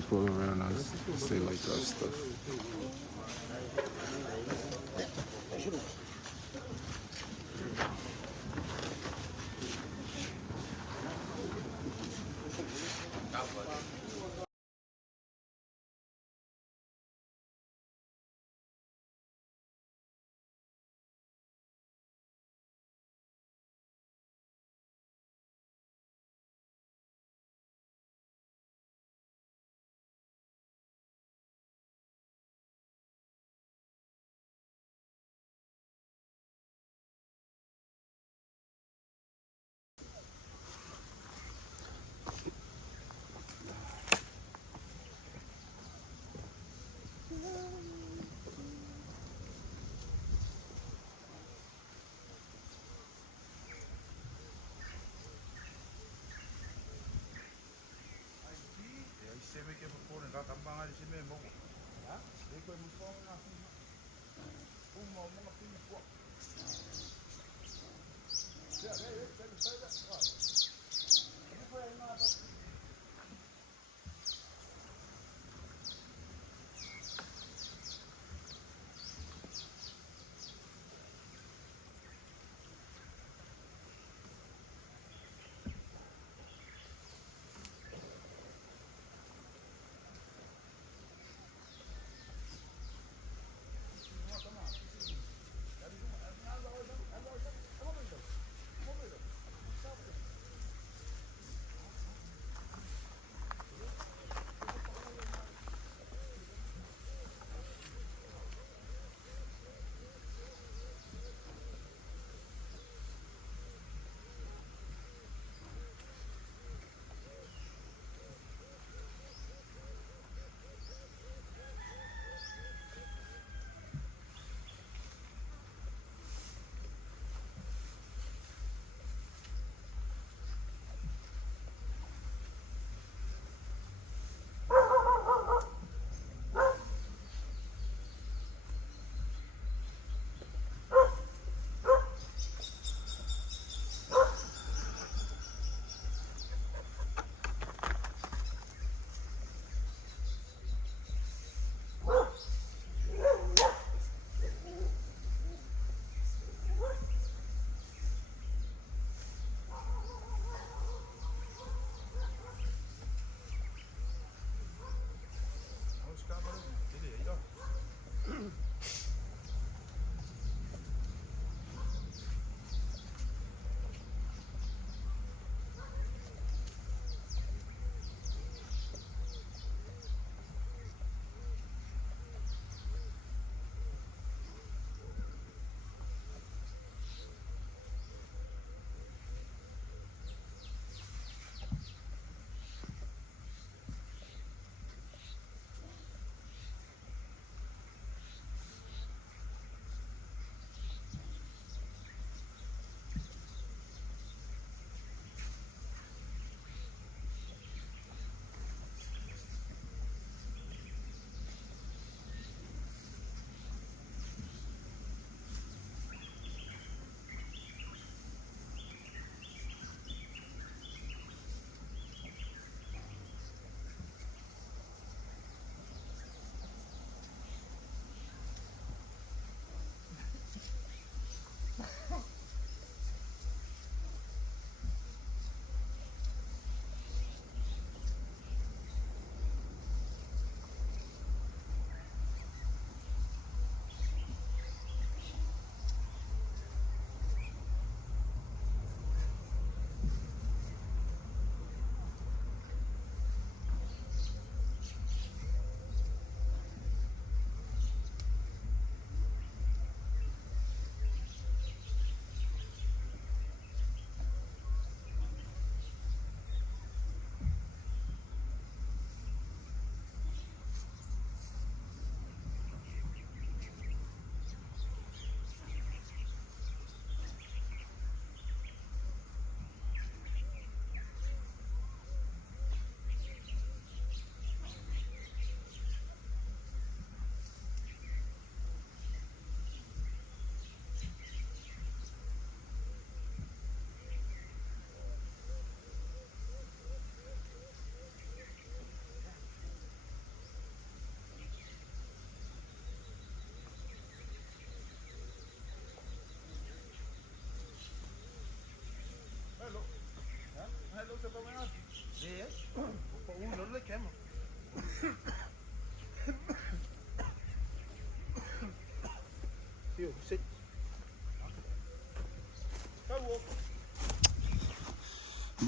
people around us say like that stuff.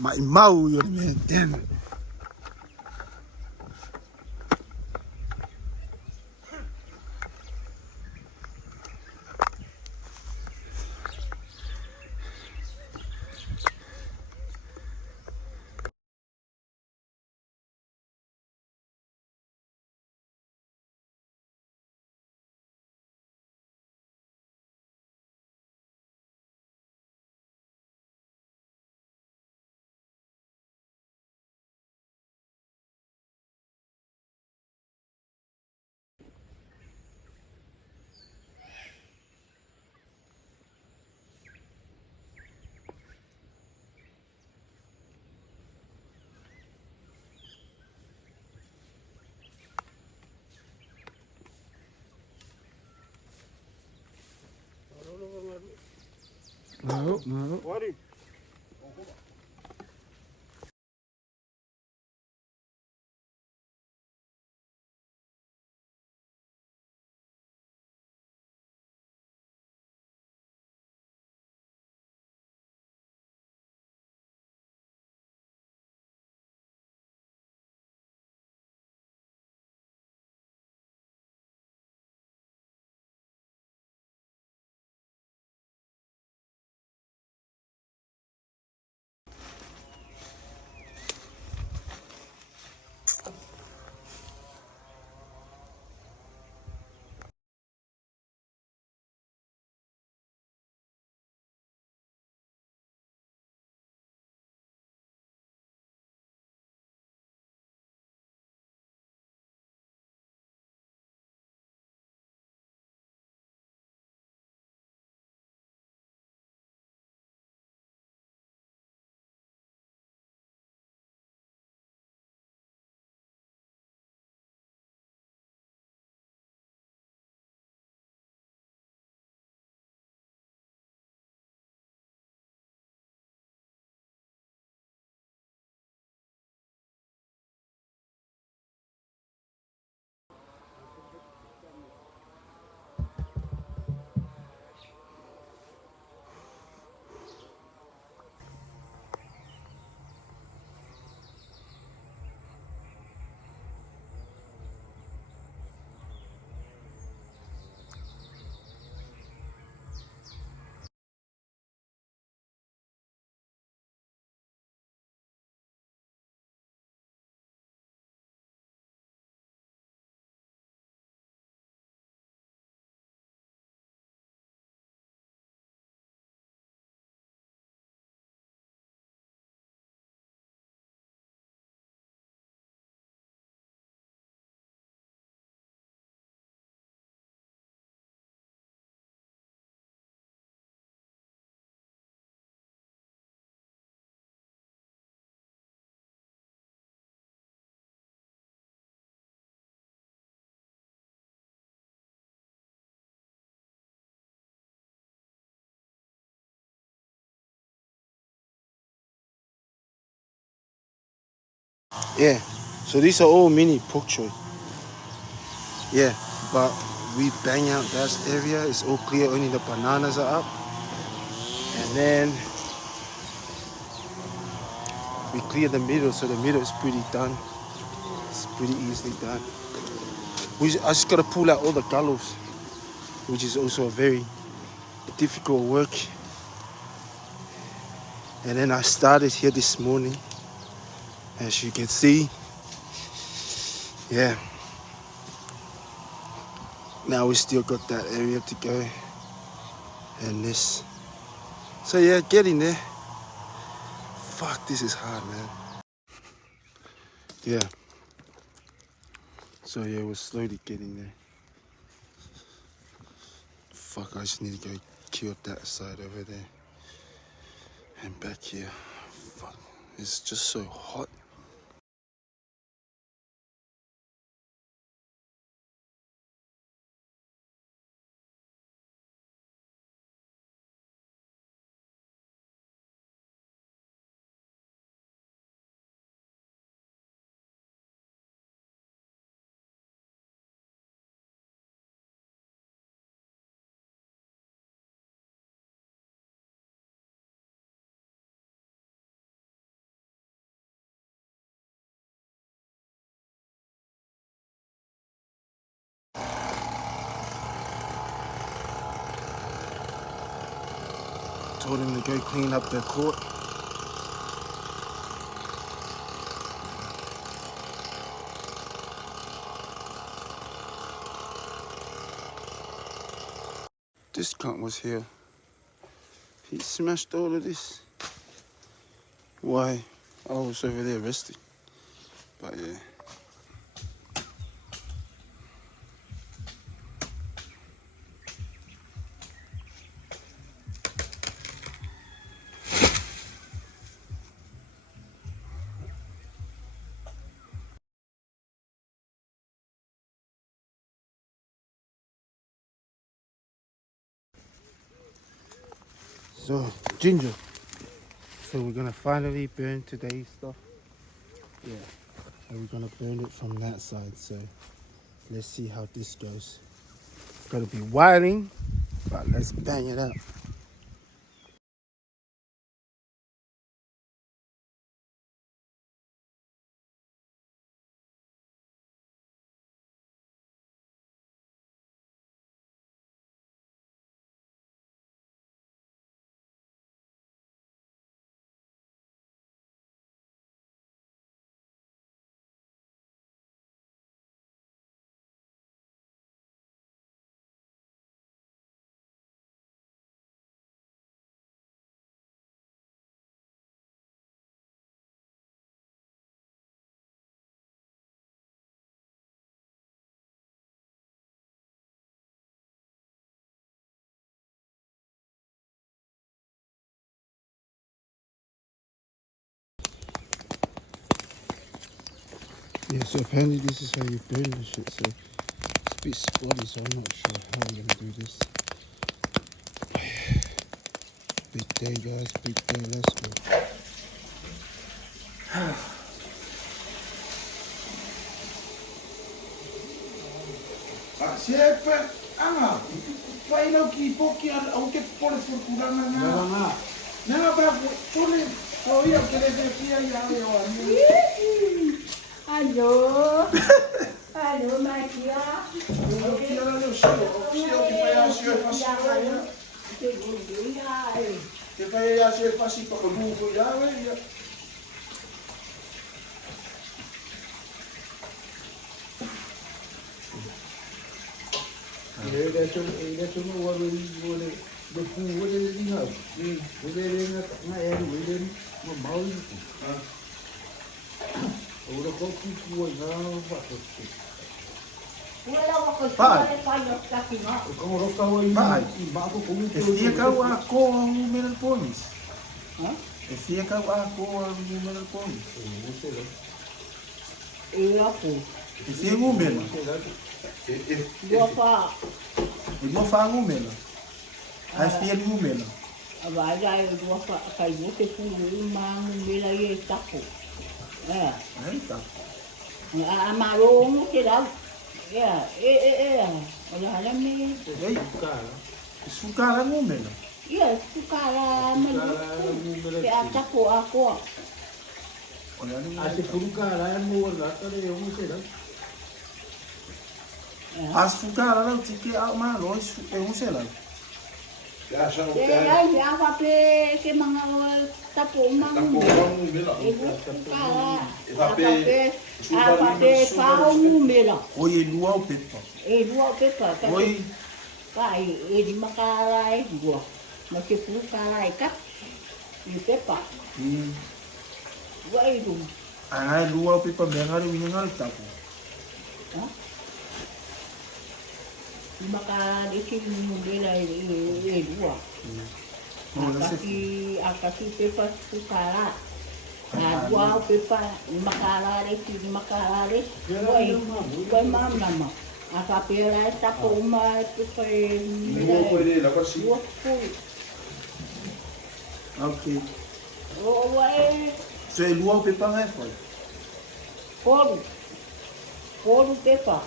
Mai mau yun, man. Damn it. No. Yeah, so these are all mini pork choy. Yeah, but we bang out that area. It's all clear. Only the bananas are up, and then we clear the middle. So the middle is pretty done. It's pretty easily done. I just gotta pull out all the gallows, which is also a very difficult work. And then I started here this morning, as you can see. Yeah. Now we still got that area to go, and this. So yeah, getting there. Fuck, this is hard, man. Yeah. So yeah, we're slowly getting there. Fuck, I just need to go kill that side over there. And back here. Fuck, it's just so hot. told him to go clean up the court. This cunt was here. He smashed all of this. Why? I was over there resting. But yeah. So, Ginger. So we're gonna finally burn today's stuff. Yeah. And we're gonna burn it from that side. So let's see how this goes. It's gonna be wilding, but let's bang it out. Yeah, so apparently this is how you burn the shit, so it's a bit spotty, so I'm not sure how we're gonna do this. Big day, guys, big day, let's go. Sempre, fai no chi pochi anche pole fortuna na. Na pra pole, io che le via Alô? Alô, Maria? Eu quero no show, que vai a ser fácil. Que vai a ser fácil para o mundo já, velho. Ele tomou o olho do povo, ele disse, não, ele não é ele não mal isso. Ora qual que foi não vai. Como lo estava aí, embaixo como que Esse dia que eu a cor no número ponis. Esse dia que eu a cor no número ponis. não sei lá. Esse é o número. Igual fala o número. A esse é o número. Vai lá, eu vou fazer você com uma número aí, tá pô. É. Eita. Amarou um que dá. Olha me. Ei, cara. Isso o cara é número. O cara, mas tá pô, a cor. Olha ali. Acho que o cara é morto, eu não sei lá. As o cara não tinha que arrumar nós, eu não sei lá. Aí já vai que manga tá pô, uma número. Oi, lua o pepa. Oi. Vai, ele macala é igual. Mas que pro cara é cap e pepa. Vai do. Ah, lua o pepa bem hari minha tá pô. Macala de que número é igual. Akasi pepa pro cara. Dua pepa macala de macala. Vai mama. A papel está com uma Ok. So é lua o pepa não é foi? Couro pepa.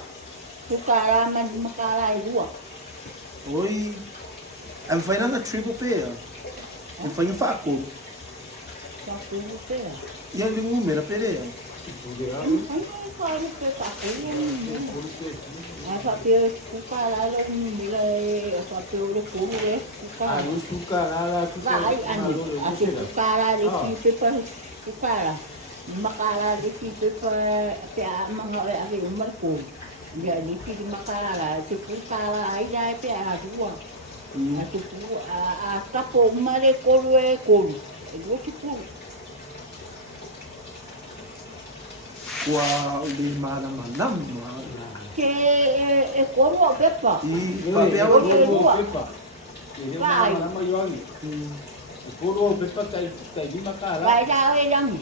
O cara mas macala é lua. Oi. Eu fui na triple pera. Eu fui em faco. Faco pera. E ele número pera. whapea kukara le mira whapea le kuru le kukara. Vai ani, a te kukara le ki pepa kukara. Makara le ki pepa te a mga le ake umarko. Ia ni ki makara te kukara ai lai te a rua. A te kuru a tapo umare kolu e kolu. E luo ki kuru. Kua uli mana manam. Ke e koro o pepa. Papea o pepa. Vai. Koro o pepa tai di makara. Vai da e rangi.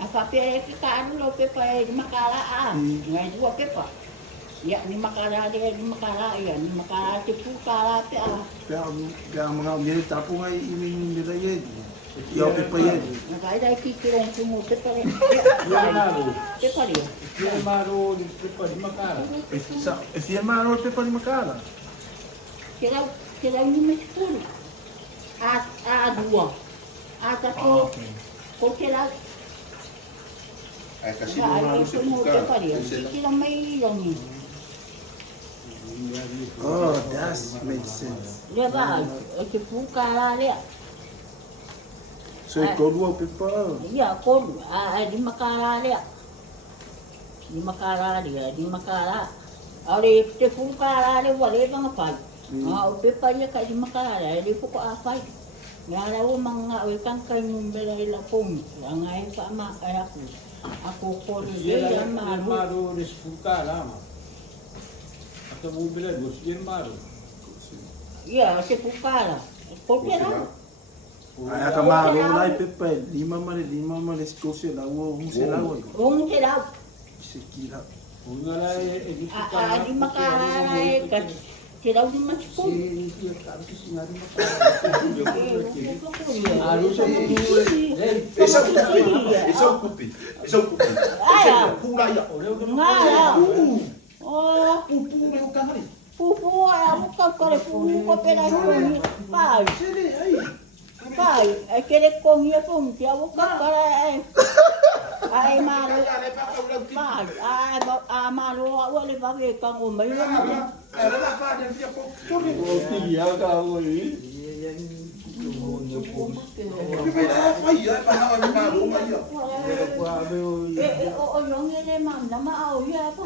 A papea e ki karu lo pepa e makara a. Ngai dua pepa. Ya ni makara dia ni makara ya ni makara te pukara te a. Pea mga mire tapu ngai ini mire ye. Ia pepa ye. Ngai dai ki kirong tumu pepa le. Pepa dia. Ia maro di pepa di makara. E fia maro pepa di makara. Kira ni meskuru. A dua. A tato. Ko kira. Ai kasi no maro se puka. Kira mai longi. Oh, that makes sense. Dia ba, ke pukara le. So e korua pepa. Ia ko di makara le. Di makara dia, di makara. Ore te pukara le wale bang pai. O pepa ia ka di makara le puko a pai. Ngara o manga o kangkai numbela la pom. Ngai pa ma aku. Aku ko le maro de pukara ma. Atau mobil ada dua maro. Iya, se pukara. Ko kira. Ai aka maro lai pepa lima mare skose la o se la o. Ong te la. Se kira. Ungala e di A di makara e ka. Te la di mas ko. Si cara que se nada Esse é o cupi. Ai, Pula ia. ngara. Oh, Pupu meu canari. pupu a buka kore pupu ko pera ko ni. Pai. Pai, e kere ko mi ko mi a buka kore ai. Ai maro. Pai, ai a maro o le va ve ka o mai. Era da fada dia pouco. Ia kau ini. Que vai dar vai ia para na maro mai ia. O yong ele mam na ma au ya pa.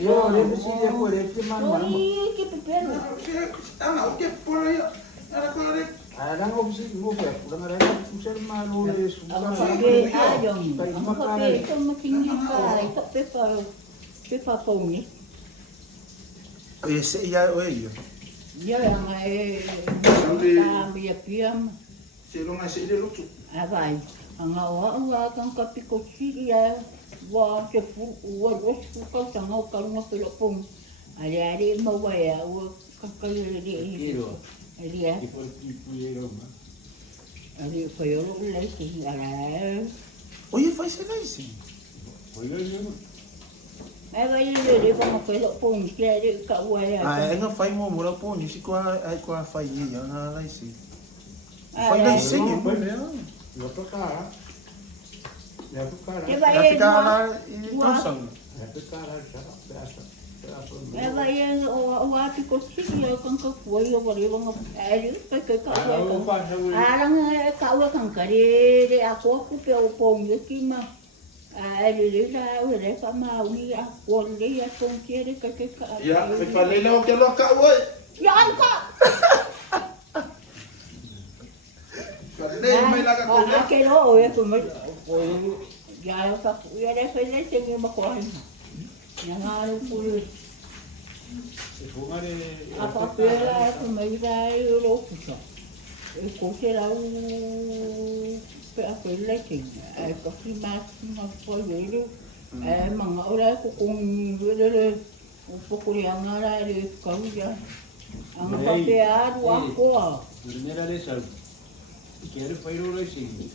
Yo, ele se ia por ele mano. Oi, que pepeno. Ah, não, que por aí. Era claro. Ada ngopsi ngope, udah ada pusat mano le Ang pabe ayong. Ang pabe ito matingin ka. Ito pepa po ni. Ese ia o ia. Dia yang kami piam. Se não nascer ele luto. Abai. Ang awa kang kapikosi ya. Wa ke pu wa fu ka tang au ka ngo pelo pong. Ali mawaya wa kakali di. Ali ya. Ali foi eu lá que ala. Oye, faz ser nice. Ai vai ele vamos pelo pong que ele ka wa ya. Ah, nga fai mo mora po, ni si ko ai ko fai ia na nice. Fai nice Sim, ye. foi mesmo. Ia pra cá. Ia pra cá. Que Ya vai fica ele. lá e consang. Ia pra cá, já. Ai vai ele o apikosi ya kang ka foi eu vou levar ele vai que ka wa. Arang ka wa kang kare de ako ku pe o pong aqui ma. Ele lá o ele fa ma uni a ko le ya pong kere ka. Ja, ik falei lá o que loca oi. Ya ka. Falei mai lá com ele. Que lo é como ya ka ya le fa le se me ko han. Ya ngalo ku apa pela como ida eu lo puso. E ko será o pe le que é ko que mais não foi ele. É manga ora ko com ele o pouco de angara ele caruja. Ang papeado ako. Primeira lição. Quero foi o assim.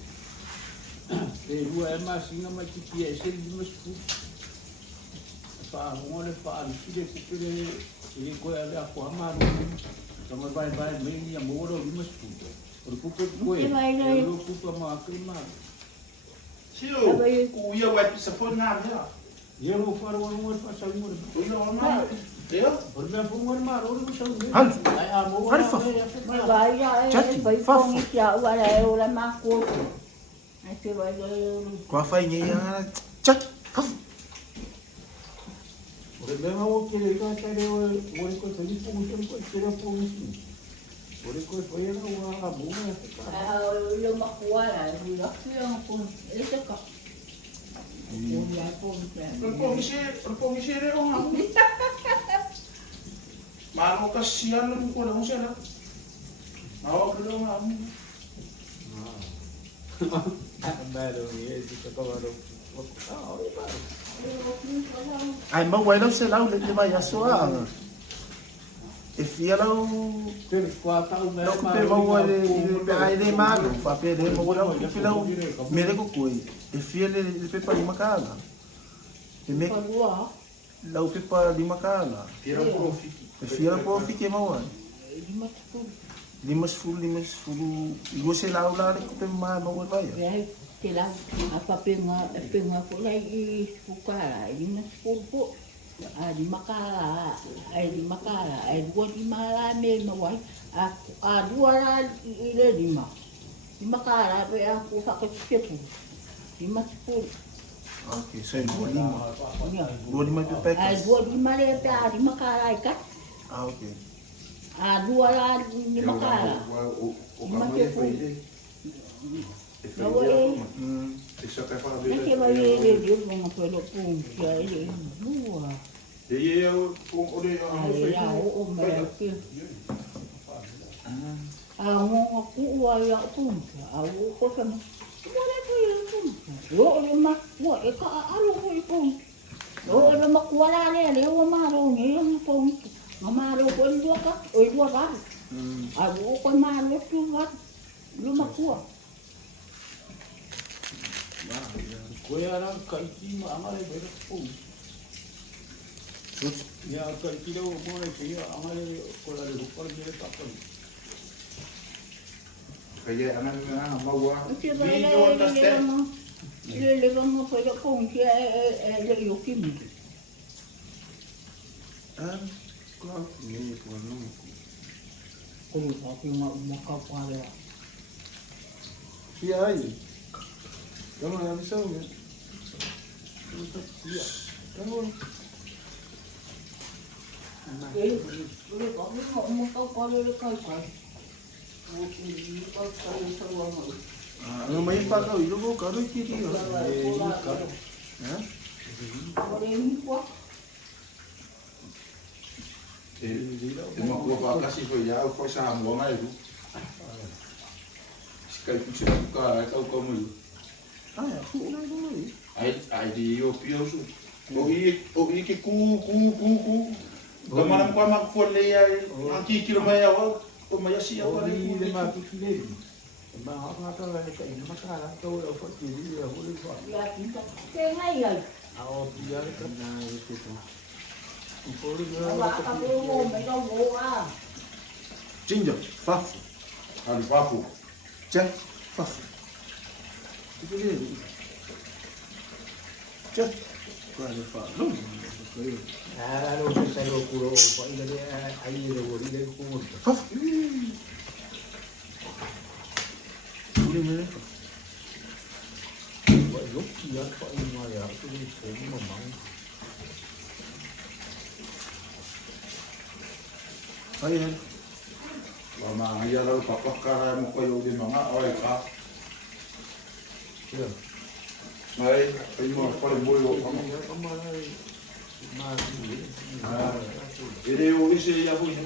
Peru é mais assim, mas que é ser de umas fa ngole fa alfide kupele ele ko ya ko amaru kama vai meni ya moro limas puto por puto ko e lo puto ma prima Sio, o ia vai pisa por nada. eu não faro no outro passar no O ia vai. Ya. Pernah pungan maro ni macam ni. Hal. Ai amo. Hal fa. Vai ya Chati, vai fafo. pong ya wala e wala mako. Ai se vai Kwa fai ngia chat. Haf. Pernah mau kira kan cara boleh kau tadi pungan kau kira pungan ni. Boleh kau bayar awak amo. lo makuala ni la yang pun itu kok. Ya pun Repong isi dia orang. Malu kasihan lu kau dah usah lah. Awak belum kamu. Baru ni kita kau baru. Ai mau wai lau se lau le te mai aso a. E fia lau Terus kau tahu lau pe mau wai le ai le malu pa pe le mau lau e fi lau me le ko koi. E fia le pe pa lima kala. E me kedua lau pe pa lima kala. Kira profit. E fia lau profi ke mau ai. lima sepuluh 50 Igo se lau la le ko pe mai mau wai ya. ya kila apa penga ko lagi sukara lima sepuluh po di makala ai dua di mala me mawai dua la ile lima di makala pe aku sakit sepu lima sepuluh Okay, so 25. ya 25 pe pekas. dua di mala pe di makala ikat Ah, okay. dua la di makala O kamu ya pede. Isso até para ver. Nanti bagi dia mga pelok pun siya dua. Iya, oleh Ya, oo, malaki. Mo aku wala pun. Ako ko sa wala ko yun pun. Oo, makwa ka alo ko pun. Oo, makwala le o maro ngayon pun. Mamaro ko dua ka, o dua ka. Ako ko maro ko lumakwa. Kau orang kaiti amal berat pun. Ya kaiti dah boleh kaya amal kalau ada rupal dia tak pun. Kaya anak mau Kasi ba video understand. ililibang mo pwede kung siya yukim. Claro, ni ko no. Kung ako makapala. Fia ai. Kamu yang bisa ya. Iya. Kamu. Boleh kau makapala kay. Ang may pa daw, ilo mo karo kiri. Ha? Boleh ni po. Uma coisa assim foi já, foi essa amor mais um. Se cai puxa do cara, tá como eu. Ah, ya, fu na mo ni. Aí de eu piuso. Ouvi que cu. Kemana kau mak foley angki kilo maya awak, kau maya siapa Oh, ni? ni lemah tu kiri. Lemah apa tu lah dekat ini masalah tu dah buat kiri dah boleh buat. Ya, kita tengay ay. Awak biar kena itu tu. Boleh Wala ka po, may kawo Jinja, fafu. Hari papu. Ja, fafu. Itu dia. Ja. Ko ada fa. Lu. Kalau kita lo puro, kau ini dia air dia boleh dia kumur. Fafu. Boleh mana? Buat loki ya, kau ini maya tu ni semua memang. Ayan. Lama ya lalu papa kara mo kayo di mga oy ka. Ya. Ay, ay mo pala buyo kamu. Ya, kamu lah. Mas. Ide o isi ya buyo.